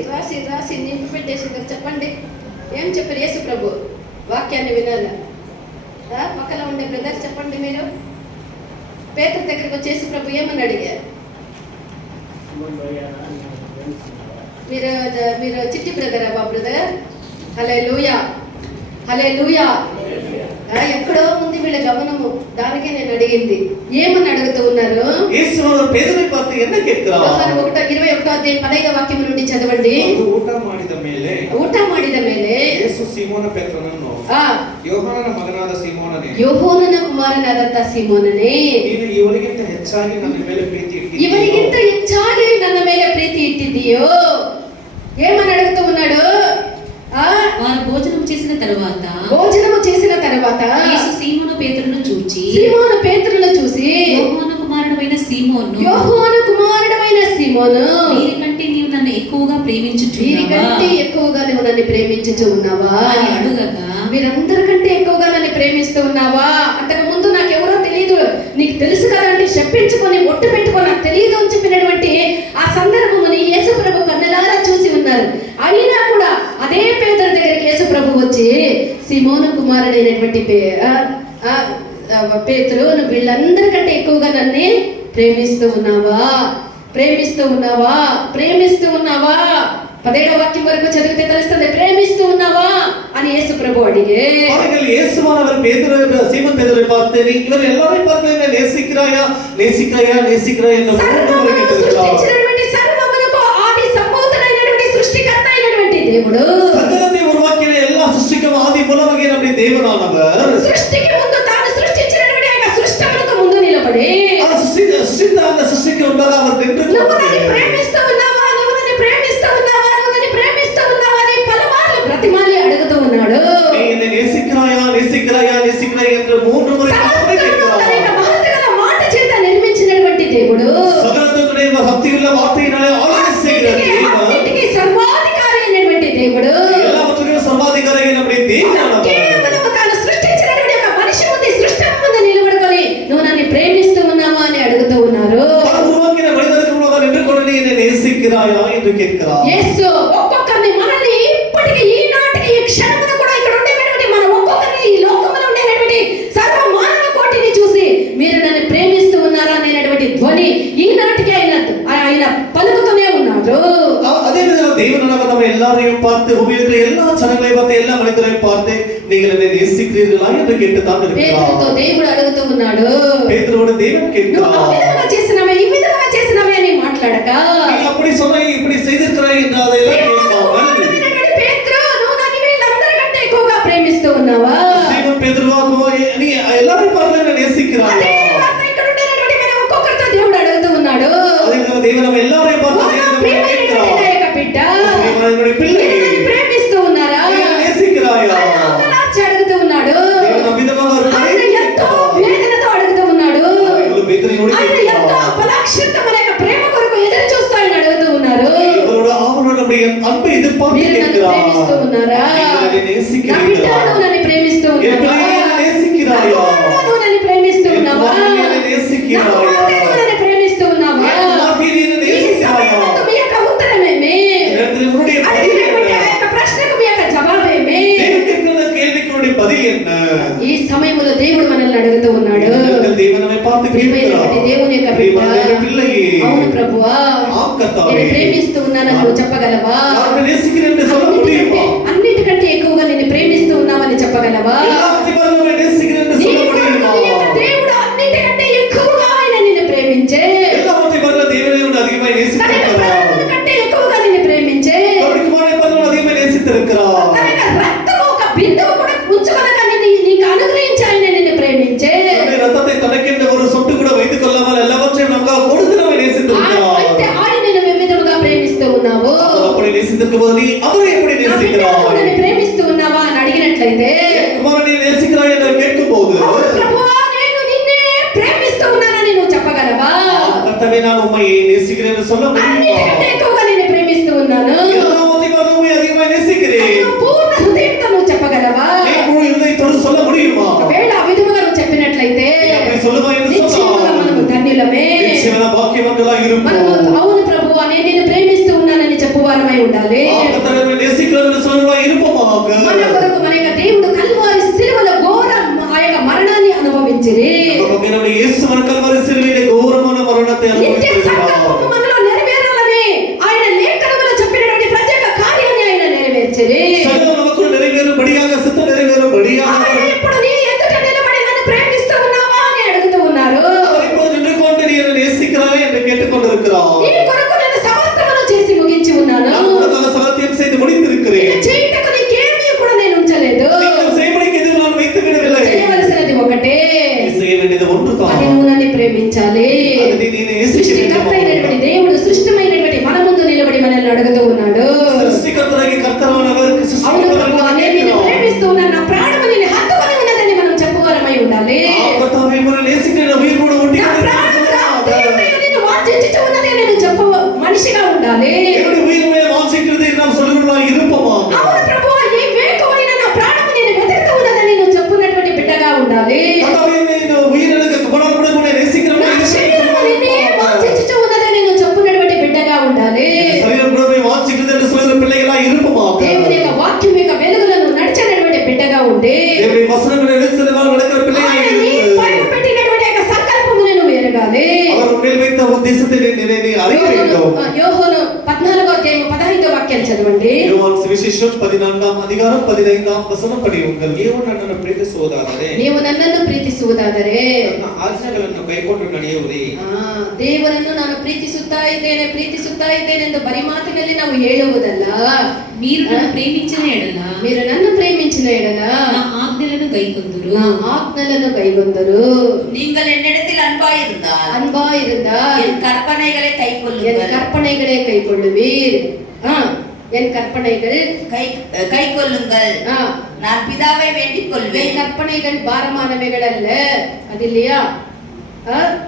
నింపి పెట్టేసింది చెప్పండి. ఏం చెప్పారు యేసు ప్రభు? వాక్యాన్ని వినాల. పక్కన ఉండే బ్రదర్ చెప్పండి, మీరు పేతురు దగ్గరికి వచ్చి యేసు ప్రభు ఏమని అడిగారు? మీరు చిట్టి బ్రదరా? బా బ్రదర్, హల్లెలూయా. ఎక్కడో ఉంది వీళ్ళ గమనము. దానికే నేను అడిగింది, ఏమని అడుగుతూ ఉన్నారు? ಯೇಸುವನ್ನು ಪೇದನೆ ಪಾತ್ರ என்ன கேட்கிறார்? యోహాను 1:21 అధ్యాయం 15వ వాక్యం నుండి చదవండి. ಅವರು ಊಟ ಮಾಡಿದ ಮೇಲೆ ಯೇಸು ಸೀಮೋನ ಪೇತ್ರನನ್ನು, ಯೋಹಾನನ ಮಗನಾದ ಸೀಮೋನನೇ, ಯೋಹಾನನ ಕುಮಾರನಾದಂತ ಸೀಮೋನನೇ, ನೀನು ಇವರಿಗಿಂತ ಹೆಚ್ಚಾಗಿ ನನ್ನ ಮೇಲೆ ಪ್ರೀತಿ ಇಟ್ಟಿದ್ದೀಯೋ, ಇವರಿಗಿಂತ ಹೆಚ್ಚಾಗಿ ನನ್ನ ಮೇಲೆ ಪ್ರೀತಿ ಇಟ್ಟಿದ್ದೀಯೋ. ఏమని అడుగుతూ ఉన్నాడు? వారు భోజనం చేసిన తరువాత యేసు సీమోను పేతురును చూచి యోహాను కుమారుడైన సీమోను వీరికంటే నీవు నన్ను ఎక్కువగా ప్రేమించుచు ఉన్నావా అని అడుగగా, మీరందరికంటే ఎక్కువగా నన్ను ప్రేమిస్తూ ఉన్నావా? అంతకు ముందు నాకెవరో తెలియదు, నీకు తెలుసు కదంటే చెప్పించుకొని ఒట్టు పెట్టుకొని నాకు తెలియదు అని చెప్పినటువంటి ఆ సందర్భముని యేసు ప్రభు కన్నులారా చూసి ఉన్నారు. అయినా కూడా అదే పేతురు దగ్గరికి యేసు ప్రభు వచ్చి, సీమోను కుమారుడైనటువంటి పేతురు, నువ్వు వీళ్ళందరికంటే ఎక్కువగా నన్ను ప్రేమిస్తూ ఉన్నావా? 17వ వాక్యం వరకు చదివితే తెలుస్తుంది. ప్రేమిస్తూ ఉన్నావా అని యేసు ప్రభు అడిగే. அவர்கள் இயேசுவானவர் சீமோன் பேதுருவை பார்த்து, நீ இவர் எல்லாரையும் பார்த்து என்ன நேசிக்கிறாயா என்று సృష్టించినటువంటి సర్వమునకు ఆది సంభూతుడైనటువంటి సృష్టికర్త అయినటువంటి దేవుడు, సకలத்தை உருவாக்கின எல்லா సృష్టిக்கும் ఆది మూలమగిన நம்முடைய தேவனானவர் సృష్టికి ముందు తాను సృష్టించినటువంటి ఆ సృష్టిమునకు ముందు నిలబడి அந்த సృష్టికి ఉండగా அவர் నిன்று నువ్వు నన్ను ప్రేమిస్తూ ఉన్నావా అని పలుమార్లు బ్రతిమాలి అడుగుతూ ఉన్నాడు. நீ என்னை நேசிக்கிறாயா என்று 3 முறை మహత్తుగల మాట చేత నిర్మించినటువంటి దేవుడు, సకలతోనే భక్తియుள்ள వార్తయినాలే ఆలోచిస్తున్నది అన్నిటికీ సర్వాధికారి అయినటువంటి దేవుడు, எல்லாவற்றுக்கும் సర్వాధికారి అయినటువంటి దేవుడు కేవలం తాను సృష్టించినటువంటి ఒక మనిషి ముందు సృష్టి ముందు నిలబడుకొని నువ్వు నన్ను ప్రేమిస్తూ ఉన్నావా అని అడుగుతూ ఉన్నారు. உருவாக்கின மனிதனுக்கு முன்னாக நின்று கொண்டு நீ என்னை நேசிக்கிறாயா என்று கேட்கிறார். యేసు ఒక్కొక్కరిని మనల్ని ఇప్పటికి ఈనాటికి ఈ క్షణమున కూడా ఇక్కడ ఉండేటువంటి మన ఒక్కొక్కరిని ఈ లోకములో ఉండేటువంటి సర్వ మానవ కోటిని చూసి మీరు నన్ను ప్రేమిస్తూ ఉన్నారా అనేటువంటి ధ్వని ఈనాటికి ఆయన పలుకుతూనే ఉన్నారు. அதே விதமாக தேவனானவர் நம்ம எல்லாரையும் பார்த்து, பூமியில் இருக்கிற எல்லா ஜனங்களையும் பார்த்து, எல்லா மனிதரையும் பார்த்து, நீங்கள் என்னை நேசிக்கிறீர்களா என்று கேட்டுதான் இருக்கிறார். పేతురుతో దేవుడు అడుగుతూ ఉన్నాడు. பேதுருவோடு தேவன் கேட்கிறார், ఈ విధంగా చేసినవే అని మాట్లాడక, நீ அப்படி சொன்னாய் இப்படி செய்திருக்கிறாய் என்று அதெல்லாம் கேட்காமல், పేతురు నువ్వు నన్ను వీళ్ళందరికంటే ఎక్కువగా ప్రేమిస్తూ ఉన్నావా? சீமோன் பேதுருவாకు நீ எல்லாரையும் பார்த்து என்னை நேசிக்கிறாயா? అదే వార్త ఇక్కడ ఉండేటువంటి మన ఒక్కొక్కరితో దేవుడు అడుగుతూ ఉన్నాడు. அதே விதமாக தேவன் நம்ம எல்லாரையும் பார்த்து கேட்கிறார், బిడ్డ என்னுடைய பிள்ளை ప్రేమిస్తూ ఉన్నారా? நேசிக்கிறாயா? అడుగుతూ ఉన్నాడు. ఆయన ఎంతో వేదనతో అడుగుతూ ఉన్నాడు. ఆయన ఎంతో అపలాక్షితమైన ప్రేమ కొరకు ఎదురు చూస్తూ ఆయన అడుగుతూ ఉన్నారు. அன்பை எதிர்பார்த்து கேட்கிறார். ప్రేమిస్తూ ఉన్నారా? నా బిడ్డ నువ్వు నన్ను ప్రేమిస్తూ ఉన్నావా? நேசிக்கிறாயா? నువ్వు నన్ను ప్రేమిస్తూ ఉన్నావా? நேசிக்கிறாயா? నువ్వు నన్ను ప్రేమిస్తూ ఉన్నావా? ఈ సమయంలో మీ యొక్క ఉత్తరమేమి? అడిగినటువంటి ఆ యొక్క ప్రశ్నకు మీ యొక్క జవాబేమి? பதில் என்ன? ఈ సమయంలో దేవుడు మనల్ని అడుగుతూ ఉన్నాడు. ప్రియమైనటువంటి దేవుని యొక్క బిడ్డ, అవును ప్రభువా, నేను ప్రేమిస్తూ ఉన్నానని నువ్వు చెప్పగలవా? అన్నిటికంటే ఎక్కువగా నేను ప్రేమిస్తూ ఉన్నామని చెప్పగలవా? దేవుడు అన్నిటికంటే ఎక్కువగా ఆయన నిన్ను ప్రేమించే, కంటే ఎక్కువగా నిన్ను ప్రేమించే, తన యొక్క రక్తము ఒక బిందువు కూడా ఉంచుకొనక నీకు అనుగ్రహించి ఆయన నిన్ను ప్రేమించే, రక్తத்தை తనకెందు ஒரு சொட்டு கூட வைத்துக் கொள்ளாமல் எல்லாவற்றையும் நமக்கு கொடுத்து நம்மை நேசித்திருக்கிறார். అయితే ఆయన నిన్ను వివిధముగా ప్రేమిస్తూ ఉన్నావు. அப்படி நேசித்திருக்கும்போது நீ அவரை எப்படி நேசிக்கிறாய்? నన్ను ప్రేమిస్తూ ఉన్నావా అని అడిగినట్లయితే, కుమారుని నేసిక్கிறாய் என்று கேட்கும்போது, ప్రభువా నేను నిన్నే ప్రేమిస్తూ ఉన్నానని నువ్వు చెప్పగలవా? కర్తవే நான் உம்மை நேசிக்கிறேன் என்று சொல்ல முடியுமா? అన్నిటికంటే ఎక్కువగా నేను ప్రేమిస్తూ ఉన్నాను, எல்லாவற்றையும் அதிகமாக நேசிக்கிறேன் పూర్ణ హృదయంతో నువ్వు చెప్పగలవా? நீ முழு இதயத்தோடு சொல்ல முடியுமா? ఒకవేళ ఆ విధముగా నువ్వు చెప్పినట్లయితే அப்படி சொல்லுவாய் என்று నిశ్చయముగా சொன்னால் మనము ధన్యులమే. నిశ్చయమైన భాగ్యవంతులా మనము இருப்போம். అవును ప్రభువా నేను నిన్ను ప్రేమిస్తూ ఉన్నానని చెప్పువారమై ఉండాలి. కర్తవే நேசிக்கிறேன் என்று சொல்லுவாய் இருப்போமாக. మన కొరకు మన యొక్క దేవుడు కల్వారి శిలువలో ఘోర ఆ యొక్క మరణాన్ని అనుభవించిరి. நம்முடைய இயேசு கல்வாரி சிலுவையிலே ఘోరమైన మరణத்தை నిత్య సంకల్పము మనలో నెరవేరాలని ఆయన లేఖనములో చెప్పినటువంటి ప్రత్యేక కార్యాన్ని ఆయన నెరవేర్చిరి. సకలం நமக்கு நிறைவேறும்படியாக சித்த நிறைவேறும்படியாக ఆయన ఇప్పుడు నీ ఎదుట ఉంది. దేవుని వచనమును నెరవేర్చిన వారు నడకర పిల్లయ్య ఆయన నీ పైన పెట్టినటువంటి యొక్క సంకల్పమును నువ్వు ఎరగాలి. ಅವರು ನೆರವೇರಿತ ಉದ್ದೇಶತೆ ನೀನೇ ಅರಿಯಬೇಕು. యోహోను 14వ అధ్యాయం 15వ వాక్యం చదవండి. యోహాను సువిశేషం 14వ అధ్యాయం 15వ వచనం పడియుంగల్. ನೀವು ನನ್ನನ್ನು ಪ್ರೀತಿಸುವುದಾದರೆ నీవు నన్నನ್ನು ಪ್ರೀತಿಸುವುದಾದರೆ ನನ್ನ ಆಜ್ಞೆಗಳನ್ನು ಕೈಕೊಂಡು ನಡೆಯುವುದೇ. ದೇವರನ್ನು ನಾನು ಪ್ರೀತಿಸುತ್ತಾ ಇದ್ದೇನೆ ಎಂದು ಬರಿ ಮಾತಿನಲ್ಲಿ ನಾವು ಹೇಳುವುದಲ್ಲ. మీరు నన్ను ప్రేమించిన ఎడల మీరు నన్ను ప్రేమించిన ఎడల నా ఆజ్ఞలను గైకొందురు. నా ఆజ్ఞలను కైగొందరు. நீங்கள் என்னிடத்தில் அன்பாயிருந்தால் அன்பா இருந்தால் என் கற்பனைகளை என் கைக்கொள்ளுங்கள். கற்பனைகளை கைக்கொள்ளுவீர். என் கற்பனைகள் கைக்கொள்ளுங்கள். நான் பிதாவை வேண்டிக் என் கொள்வேன். கற்பனைகள் భారమానவைகள் அல்ல. అది இல்லையா?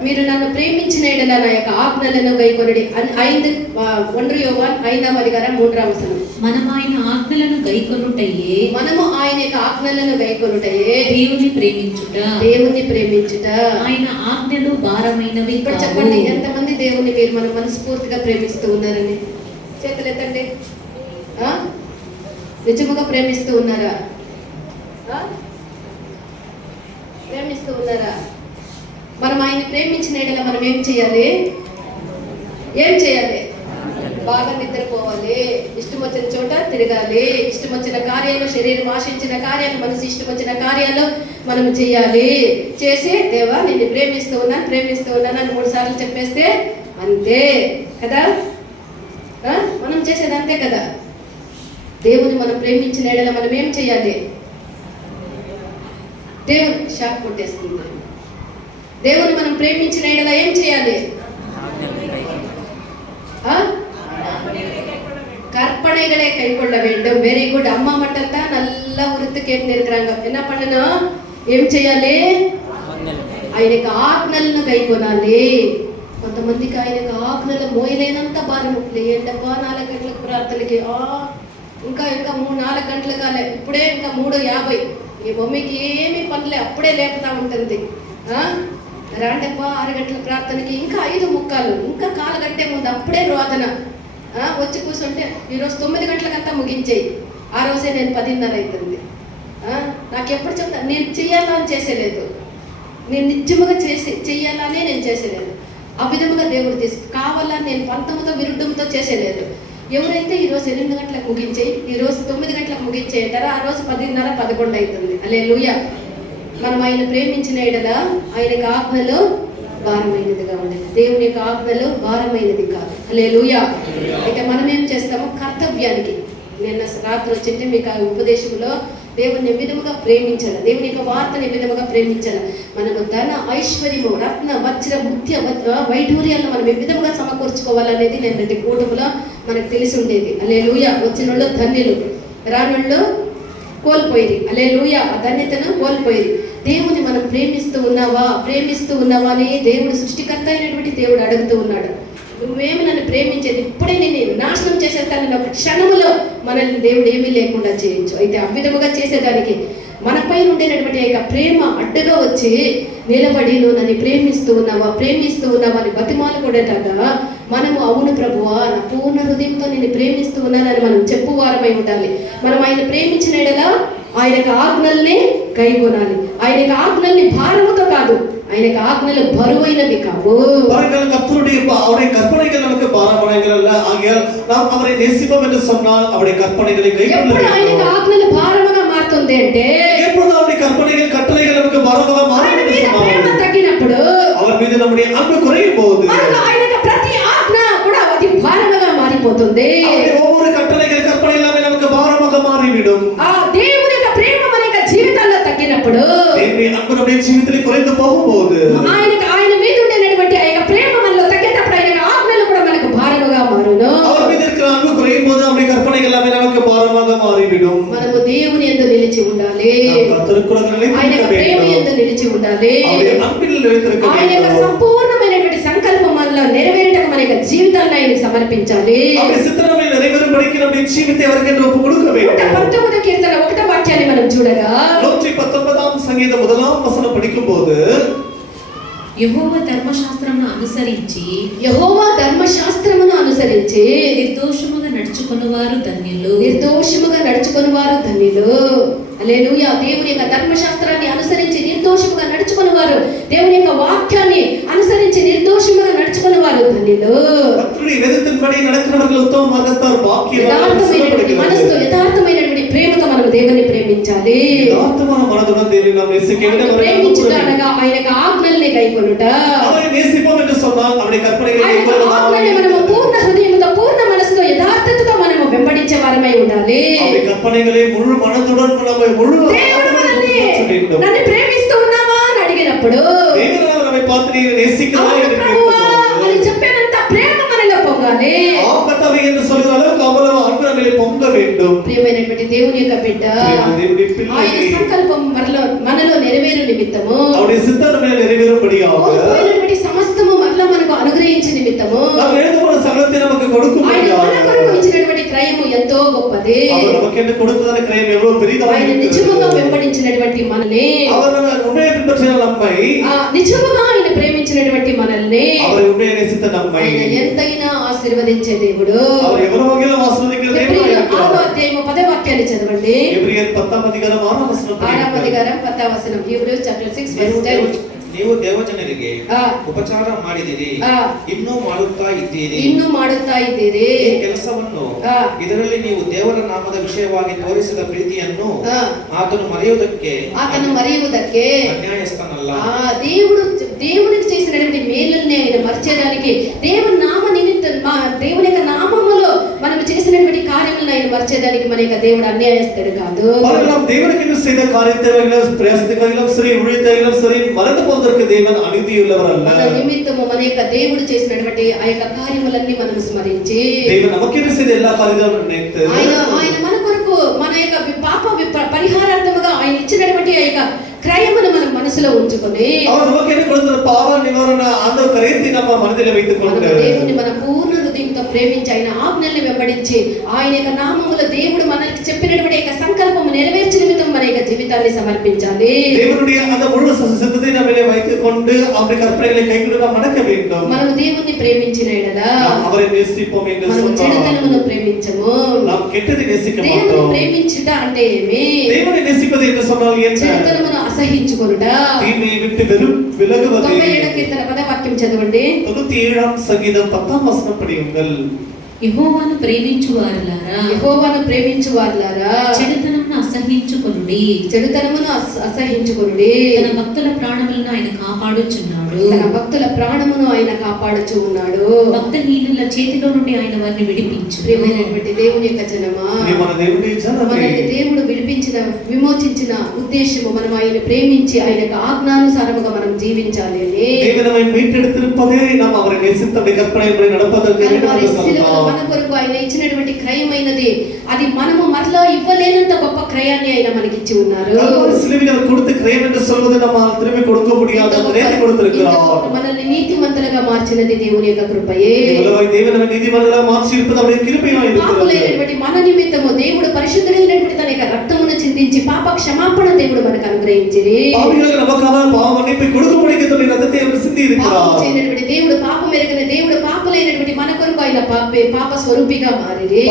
మీరు నన్ను ప్రేమించిన ఎడల నా యొక్క ఆజ్ఞలను గైకొనుడి. 1 యోహాను 5వ అధ్యాయం 3వ వచనం. మనం ఆయన ఆజ్ఞలను గైకొనుటయే మనము ఆయన యొక్క ఆజ్ఞలను గైకొనుటయే దేవుని ప్రేమించుట. దేవుని ప్రేమించుట. ఆయన ఆజ్ఞలు భారమైనవి ఇప్పుడు కావు. చెప్పండి, ఎంతమంది దేవుని మీరు మనం మనస్ఫూర్తిగా ప్రేమిస్తూ ఉన్నారని చేతులు ఎత్తండి. నిజముగా ప్రేమిస్తూ ఉన్నారా? ప్రేమిస్తూ ఉన్నారా? మనం ఆయన ప్రేమించిన ఎడల మనం ఏం చేయాలి? బాగా నిద్రపోవాలి, ఇష్టం వచ్చిన చోట తిరగాలి, ఇష్టం వచ్చిన కార్యాలు, శరీరం ఆశించిన కార్యాలు, మనసు ఇష్టం వచ్చిన కార్యాలు మనం చేయాలి. చేసి దేవా నిన్ను ప్రేమిస్తూ ఉన్నాను అని 3 సార్లు చెప్పేస్తే అంతే కదా. మనం చేసేది అంతే కదా. దేవుని మనం ప్రేమించిన ఎడల మనం ఏం చేయాలి? దేవుని షాక్ కొట్టేస్తుంది. దేవుని మనం ప్రేమించిన ఎడల ఏం చేయాలి? கற்பனைகளை கைக்கொள்ள வேண்டும். Very good. அம்மா மட்டும் தான் நல்லா உறுத்து கேட்டு இருக்கிறாங்க. என்ன பண்ணணும்? ఏం చేయాలి? ఆయనకు ఆజ్ఞలను గైకొనాలి. కొంతమందికి ఆయనకు ఆజ్ఞలు మోయలేనంత భారం. ఏంటబ్బా 4 గంటలకు ప్రార్థనకి, ఇంకా 4 గంటలు కాలే, ఇప్పుడే ఇంకా 3:50. ఈ మమ్మీకి ఏమీ పనిలే, అప్పుడే లేపుతా ఉంటుంది. రాండప్ప 6 గంటల ప్రార్థనకి, ఇంకా 5:45, ఇంకా 1/4 గంటే ముందు అప్పుడే రోదన. వచ్చి కూర్చుంటే ఈరోజు 9 గంటలకంతా ముగించేయి. ఆ రోజే నేను 10:30 అవుతుంది. నాకు ఎప్పుడు చెప్తా, నేను చెయ్యాలని చేసేలేదు, నేను నిజముగా చెయ్యాలనే నేను చేసేలేదు. ఆ విధముగా దేవుడు కావాలని నేను పంతముతో విరుద్ధంతో చేసేలేదు. ఎవరైతే ఈరోజు 8 గంటలకు ముగించేయి, ఈరోజు 9 గంటలకు ముగించేయంటారో ఆ రోజు 10:30, 11 అవుతుంది. హల్లెలూయా. మనం ఆయన ప్రేమించిన ఎడల ఆయనకు ఆజ్ఞలు భారమైనదిగా ఉండేది. దేవుని యొక్క ఆజ్ఞలు భారమైనది కాదు. హల్లెలూయా. అయితే మనం ఏం చేస్తాము? కర్తవ్యానికి. నిన్న రాత్రి వచ్చింటే మీకు ఆ ఉపదేశంలో దేవుని విధముగా ప్రేమించాలి, దేవుని యొక్క వార్తని విధముగా ప్రేమించాలి. మనము ధన, ఐశ్వర్యము, రత్న, వజ్ర, ముత్య, వైఢూర్యాలను మనం ఏ విధముగా సమకూర్చుకోవాలనేది నిన్నటి కూటములో మనకు తెలిసి ఉండేది. హల్లెలూయా. వచ్చిన వాళ్ళు ధన్యులు, రానుళ్ళు కోల్పోయి. హల్లెలూయా. ఆ ధన్యతను కోల్పోయి. దేవుని మనం ప్రేమిస్తూ ఉన్నావా అని దేవుడు, సృష్టికర్త అయినటువంటి దేవుడు అడుగుతూ ఉన్నాడు. నువ్వేమి నన్ను ప్రేమించేది, ఇప్పుడే నేను నాశనం చేసేస్తానని ఒక క్షణములో మనల్ని దేవుడు ఏమీ లేకుండా చేయొచ్చు. అయితే ఆ విధముగా చేసేదానికి మనపై ఉండేటటువంటి యొక్క ప్రేమ అడ్డుగా వచ్చి నిలబడి, నువ్వు నన్ను ప్రేమిస్తూ ఉన్నావా అని బతిమాలు కూడేటగా మనము అవును ప్రభువా, నా పూర్ణ హృదయంతో నేను ప్రేమిస్తూ ఉన్నానని మనం చెప్పువారమై ఉండాలి. మనం ఆయన ప్రేమించిన ఎడల ఆయనకు ఆజ్ఞల్ని కైకొనాలి. ఆయనకు ఆజ్ఞల్ని భారముతో కాదు, ఆయనకు ఆజ్ఞలు బరువైనవి కావు. கர்த்தருடைய அவருடைய கற்பனைகள் நமக்கு பாரமானவைகள் அல்ல. ஆகையால் நாம் அவரை நேசிப்போம் என்று சொன்னால் அவருடைய கற்பனைகளை கைக்கொள்ள வேண்டும். ఆయనకు ఆజ్ఞలు భారముగా మారుతుంది అంటే எப்பொழுது அவருடைய கற்பனைகள் கட்டளைகள் நமக்கு பாரமாக மாறுகிறது, ప్రేమ తగ్గినప్పుడు, அவர் மீது நம்முடைய అன்பு குறையும் போது ఆయనకు ప్రతి ఆజ్ఞ కూడా అది భారముగా మారిపోతుంది. ஒவ்வொரு கட்டளைகள் கற்பனை எல்லாமே நமக்கு பாரமாக மாறிவிடும். ఆ దేవుని యొక్క ప్రేమ మన యొక్క జీవితాల్లో తగ్గినప్పుడు, దేవుని అன்பు நம்முடைய జీవితంలో குறைந்து போகும்போது, ఆయన మీద ఉండేటువంటి ఆ యొక్క ప్రేమ మనలో తగ్గేటప్పుడు ఆయన ఆజ్ఞలు కూడా మనకు భారముగా మారును. அவர் மீது இருக்கிற அன்பு குறையும் போது அவருடைய கற்பனைகள் எல்லாமே நமக்கு பாரமாக மாறிவிடும். మనము దేవుని యందు నిలిచి ఉండాలి. ఆయన యొక్క ప్రేమ యందు నిలిచి ఉండాలి. ఆయన యొక్క సంపూర్ణమైనటువంటి సంకల్పం మనలో నెరవేరటకు మన యొక్క జీవితాన్ని ఆయనకు సమర్పించాలి. 119వ కీర్తన 1వ వాక్యాన్ని మనం చూడగా 119వ సంగీతం 1వ వచనం படிக்கும்போது, యెహోవా ధర్మశాస్త్రమును అనుసరించి నిర్దోషముగా నడుచుకొనువారు ధన్యులు. హల్లెలూయా. దేవుని యొక్క ధర్మశాస్త్రాన్ని అనుసరించి నిర్దోషముగా నడుచుకుని వారు, దేవుని యొక్క వాక్యాన్ని అనుసరించి నిర్దోషముగా నడుచుకుని వారు ధన్యులు. கர்த்தருடைய வேதத்தின்படி நடக்கிறவர்கள் உத்தம மார்க்கத்தார் యథార్థమైనటువంటి మనసుతో, యథార్థమైనటువంటి ప్రేమతో మనం దేవుని ప్రేమించాలి. యథార్థమైన మనదుடன் దేవుని நாம் நேசிக்க வேண்டும். ప్రేమించుట అనగా ఆయన యొక్క ఆజ్ఞల్ని గైకొనుట. அவரை நேசிப்போம் என்று சொன்னால் அவருடைய கற்பனைகளை கைக்கொள்ளுவோம். ఆజ్ఞల్ని మనము పూర్ణ హృదయముతో, పూర్ణ మనసుతో, యథార్థతతో మనము వెంబడించే వారమై ఉండాలి. அவருடைய கற்பனைகளை முழு மனதுடன் நம்ம முழு దేవుడు నన్ను ప్రేమిస్తూ ఉన్నావా అని అడిగినప్పుడు దేవుడు நம்மை பார்த்து நீ நேசிக்கிறாய் என்று கேட்கிறார். అని చెప్పేనంత ప్రేమ మనలో పొంగాలి. ஆபத்தாவே என்று சொல்கிற அளவுக்கு அவ்வளவு அன்பு நம்மிலே பொங்க வேண்டும். ప్రియమైనటువంటి దేవుని యొక్క బిడ్డ, దేవుని పిల్లలు, ఆయన సంకల్పం మనలో నెరవేరు నిమిత్తము, அவருடைய சித்தம் நம்மிலே நிறைவேறும்படியாக కోల్పోయినటువంటి సమస్తము మనలో మనకు అనుగ్రహించే నిమిత్తము, நாம் எழுதுகிற சகலத்தை நமக்கு ఆయన கொடுக்கும்படியாக మన కొరకు ఇచ్చినటువంటి క్రయము ఎంతో గొప్పది. அவர் நமக்கு என்ன கொடுத்ததான கிரயம் எவ்வளவு பெரியதாக ఆయన నిజముగా వెంబడించినటువంటి మనల్ని, அவர் நம்ம உண்மையை பின்பற்றின நம்மை, నిజముగా ఆయన ప్రేమించినటువంటి మనల్ని, அவரை உண்மையை நேசித்த நம்மை ఆయన ఎంతైనా ఆశీర్వదించే దేవుడు. அவர் எவ்வளவு வகையிலும் ஆசீர்வதிக்கிற தேவனாக இருக்கிறார். 6వ అధ్యాయము 10వ వాక్యాన్ని చదవండి. எபிரியர் 10వ అధ్యాయం 6వ వచనం. 6వ అధ్యాయం 10వ వచనం. Hebrews chapter 6 verse 10. ನೀವು ದೇವಜನರಿಗೆ ಆ. ಉಪಚಾರ ಮಾಡಿದಿರಿ, ಆ. ಇನ್ನೂ ಮಾಡುತ್ತಾ ಇದ್ದೀರಿ. ಇನ್ನೂ ಮಾಡುತ್ತಾ ಇದ್ದೀರಿ. ಈ ಕೆಲಸವನ್ನು ಆ. ಇದರಲ್ಲಿ ನೀವು ದೇವರ ನಾಮದ ವಿಷಯವಾಗಿ ತೋರಿಸಿದ ಪ್ರೀತಿಯನ್ನು ಆ. ಆತನು ಮರೆಯುವುದಕ್ಕೆ ಅನ್ಯಾಯಸ್ಥನಲ್ಲ. దేవుడికి చేసినటువంటి మేలుల్ని ఆయన మర్చేదానికి, దేవుని నామ నిమిత్తం, దేవుని యొక్క నామములో మనం చేసినటువంటి కార్యములను ఆయన మర్చేదానికి మన యొక్క దేవుడు అన్యాయస్తుడు కాదు. நாம் தேவனுக்கு செய்த காரியத்தையும் பிரயாசத்தையும் சரி, ஊழியத்தையும் சரி மறந்து போவதற்கு தேவன் அநீதியுள்ளவர் அல்ல. మన నిమిత్తము మన యొక్క దేవుడు చేసినటువంటి ఆ యొక్క కార్యములన్నీ మనం స్మరించి, தேவன் நமக்கு செய்த எல்லா காரியங்களும் நினைத்து ఆయన మన కొరకు మన యొక్క పాప పరిహారార్థముగా ఆయన ఇచ్చినటువంటి ఆ యొక్క క్రయమును మనం మనసులో ఉంచుకొని, அவர் நமக்கு என்ன கொடுத்த பாவ நிவாரண அந்த கரையத்தை நம்ம மனதில் வைத்துக் கொண்டு దేవుని మన పూర్ణ హృదయంతో ప్రేమించి ఆయన ఆజ్ఞల్ని వెంబడించి ఆయన యొక్క నామములో దేవుడు మనకి చెప్పినటువంటి యొక్క సంకల్పము నెరవేర్చిన నిమిత్తం మన యొక్క జీవితాన్ని సమర్పించాలి. தேவனுடைய அந்த முழு சித்தத்தை நம்மிலே வைத்துக் கொண்டு அவருடைய கற்பனைகளை கைக்கொண்டு நாம் நடக்க வேண்டும். మనం దేవుణ్ణి ప్రేమించిన ఎడల அவரை நேசிப்போம் என்று మనం சொன்னால் చెడుతనమును ప్రేమించము. நாம் கெட்டதை நேசிக்க దేవుని மாட்டோம். ప్రేమించుట అంటే ఏమి? தேவனை நேசிப்பது என்று சொன்னால் என்ன? చెడుతనమును అసహించుకొనుట. தீமையை விட்டு விலகுவது. 97వ కీర్తన 10వ వాక్యం చదవండి. 97వ సంగీతం 10వ వచనం படியுங்கள். యెహోవాను ప్రేమించువారులారా, యెహోవాను ప్రేమించువారులారా, చెడుతనమును అసహించుకొనుడి. చెడుతనమును అసహించుకొనుడి. తన భక్తుల ప్రాణములను ఆయన కాపాడుచున్నాడు. తన భక్తుల ప్రాణమును ఆయన కాపాడుచు ఉన్నాడు. భక్తహీనుల చేతిలో నుండి ఆయన వారిని విడిపించు. ప్రియమైనటువంటి దేవుని యొక్క జనమా, మన దేవుడి జనమే, మనల్ని దేవుడు విమోచించిన ఉద్దేశము మనం ఆయన ప్రేమించి ఆయన యొక్క ఆజ్ఞానుసారముగా మనం జీవించాలి అని. தேவன் நம்மை மீட்டெடுத்திருப்பதே நாம் அவரை நேசித்த கற்பனைகளை நடப்பதற்கு మన కొరకు ఆయన ఇచ్చినటువంటి క్రయమైనది, అది మనము మరలా ఇవ్వలేనంత గొప్ప క్రయాన్ని ఆయన మనకి ఇచ్చి ఉన్నారు. சிலுவையில் அவர் கொடுத்த கிரயம் என்று சொல்வது நம்ம திரும்பி கொடுக்க முடியாத கிரயத்தை கொடுத்திருக்கிறார். మనల్ని నీతిమంతులుగా మార్చినది దేవుని యొక్క కృపయే. தேவன் நம்மை நீதிமான்களாக மாற்றி இருப்பது அவருடைய கிருபையாய் இருக்கிறது. పాపులైనటువంటి మన నిమిత్తము దేవుడు పరిశుద్ధుడైనటువంటి తన యొక్క రక్తమును చిందించి పాప క్షమాపణ దేవుడు మనకు అనుగ్రహించిరి. పాపులకు நமக்காக பாவ மன்னிப்பை கொடுக்கும்படிக்கு தன்னுடைய ரத்தத்தை அவர் சிந்தி இருக்கிறார். పాపం చేయనటువంటి దేవుడు, పాపం ఎరగని దేవుడు, పాపులైనటువంటి మన కొరకు ఆయన పాప స్వరూపిగా మారిరి.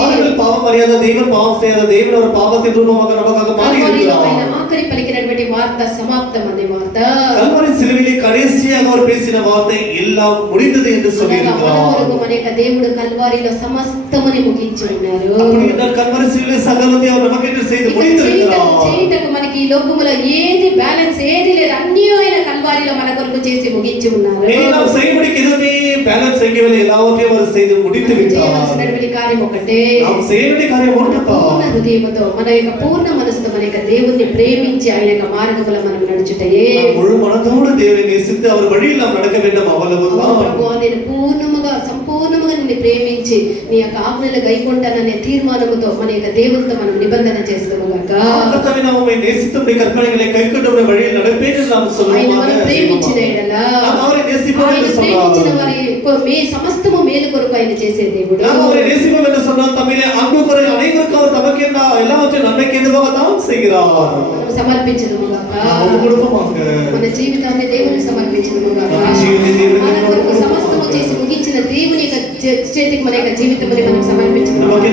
பாவம் அறியாத தேவன், பாவம் செய்யாத தேவன் அவர் பாவத்தின் ரூபமாக நமக்காக மாறி இருக்கிறார். ఆయన ఆఖరి పలికినటువంటి వార్త సమాప్తం అనే వార్త, కల్వరి సిలువైలో కடைசியாக அவர் பேசின வார்த்தை எல்லாம் முடிந்தது என்று சொல்லியிருக்கிறார். మన కొరకు మన యొక్క దేవుడు కల్వారిలో సమస్తముని ముగించి ఉన్నారు. அப்படி என்றால் கல்வரி சிலுவையில் சகலத்தை அவர் நமக்கு செய்து முடித்திருக்கிறார். చేయటకు మనకి ఈ లోకములో ఏది బ్యాలెన్స్ ఏది లేదు, అన్నీ ఆయన కల్వారిలో మన కొరకు చేసి ముగించి ఉన్నారు. நாம் செய்யபடிக்கு எதுவுமே பேலன்ஸ் செய்யவில்லை, எல்லாவற்றையும் அவர் செய்து முடித்து விட்டார். చేయవలసినటువంటి కార్యం ఒకటే, நாம் செய்ய வேண்டிய காரியம் ஒன்றுதான். పూర్ణ హృదయముతో మన యొక్క పూర్ణ మనసుతో మన యొక్క దేవుణ్ణి ప్రేమించి ఆయన యొక్క మార్గములో మనం నడుచుటయే. முழு மனதோடு தேவனை நேசித்து அவர் வழியில் நாம் நடக்க வேண்டும், అவ்வளவுதான். ప్రభువా, నేను సంపూర్ణముగా నిన్ను ప్రేమించి నీ యొక్క ఆజ్ఞలు గైకొంటాననే తీర్మానముతో మన యొక్క దేవునితో మనం నిబంధన చేస్తాము గాక. కర్తవ్య నామమును నేసిத்து నీ కర్తవ్యங்களை కైకొండు వழியில் நடப்பேன் என்று நாம் சொல்லுவோம். ఆయన ప్రేమించిన ఎడల அவரை நேசிப்போம் என்று ప్రేమించిన சொன்னார். వారి సమస్తము మేలు కొరకు ఆయన చేసే దేవుడు. நாம் அவரை நேசிப்போம் என்று சொன்னால் தமிழே அன்பு குறை அனைவருக்கும் அவர் தமக்கு எல்லாவற்றையும் நன்மைக்கு எதுவாக தான் செய்கிறார். మనం సమర్పించదుము గాక. మన జీవితాన్ని దేవునికి సమర్పించదుము గాక. మన కొరకు సమస్తము చేసి ముగించిన దేవుని యొక్క చేతికి మన యొక్క జీవితాన్ని మనం సమర్పించదుము గాక.